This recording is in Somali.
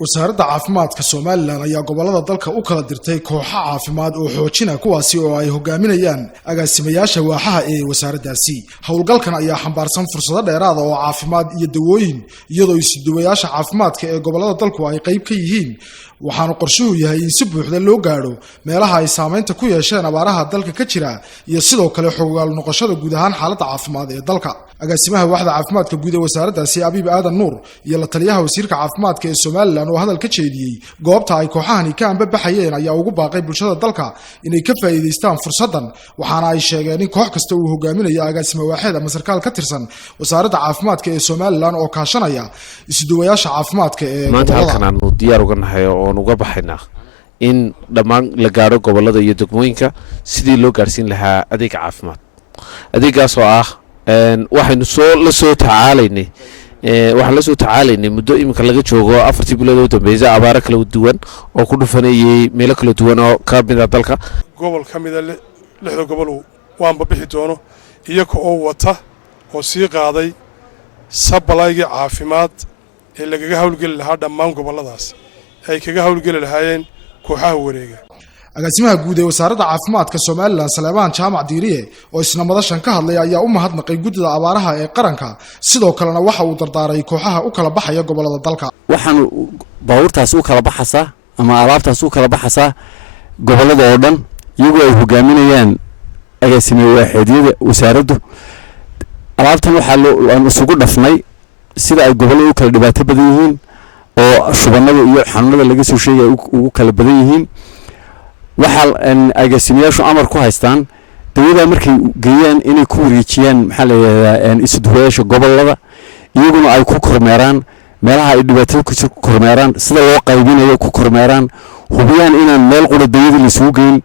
wasaaradda caafimaadka Soomaaliland ayaa gobolada dalka u kala dirtay kooxo caafimaad oo xoojina kuwaasi oo ay hogaaminayaan agaasimayaasha waaxaha ee wasaaraddaasi. Howlgalkan ayaa xambaarsan fursado dheeraad ah oo caafimaad iyo dawooyin iyadoo isduwayaasha caafimaadka ee gobolada dalku ay qayb ka yihiin. waxaanu qorshuhu yahay in si buuxda loo gaaro meelaha ay saameynta ku yeesheen abaaraha dalka ka jira iyo sidoo kale xogaal noqoshada guud ahaan xaaladda caafimaad ee dalka. agaasimaha waaxda caafimaadka guud ee wasaaraddaasi Abiib Aadan Nuur iyo la taliyaha wasiirka caafimaadka ee Soomaaliland oo hadal ka jeediyay goobta ay kooxahani ka anbabaxayeen ayaa ugu baaqay bulshada dalka inay ka faa'iideystaan fursadan, waxaana ay sheegeen in koox kasta uu hogaaminayo agaasima waaxda ama sarkaal ka tirsan wasaaradda caafimaadka ee Soomaaliland oo kaashanaya isduwayaasha caafimaadka ee gobolada. diyaar uga nahay oo uga baxaynaa in dhammaan la gaaro gobolada iyo degmooyinka sidii loo gaarsiin lahaa adeeg caafimaad. adeegaas oo ah waxaynu la soo tacaalaynay muddo iminka laga joogo 4 bilood oo dambeeyay abaaro kala duwan oo ku dhufanayay meelo kala duwan oo ka mid ah dalka. gobol ka mid ah 6 gobol waanba bixi doono iyaga oo wata oo sii qaaday sabalayga caafimaad ee lagaga hawlgeli lahaa dhammaan goboladaas ay kaga hawlgeli lahaayeen kooxaha wareega. agaasimaha guud ee wasaaradda caafimaadka Soomaaliland Salmaan Jaamac Diiriye oo isna madashan ka hadlay ayaa u mahadnaqay guddida abaaraha ee qaranka, sidoo kalena waxa uu dardaaray kooxaha u kala baxaya gobolada dalka. waxaan baawurtaas u kala baxaysaa ama alaabtaas u kala baxaysaa gobolada oo dhan iyagoo ay hogaaminayaan agaasimaha waaxeedyada wasaaraddu. alaabtan waxaan isugu dhafnay sida ay gobolada u kala dhibaato badan yihiin oo shubanada iyo xanuunada laga soo sheegay ugu kala badan yihiin. waxa agaasimayaashu amar ku haystaan dawladda markay geeyaan inay ku wareejiyaan maxaa la yiraahdaa isduwayaasha gobolada, iyaguna ay ku kormeeraan meelaha ay dhibaato ku kormeeraan, sida loo qaybinayo ku kormeeraan, hubiyaan inaan meel qura dawladda la isugu geyn.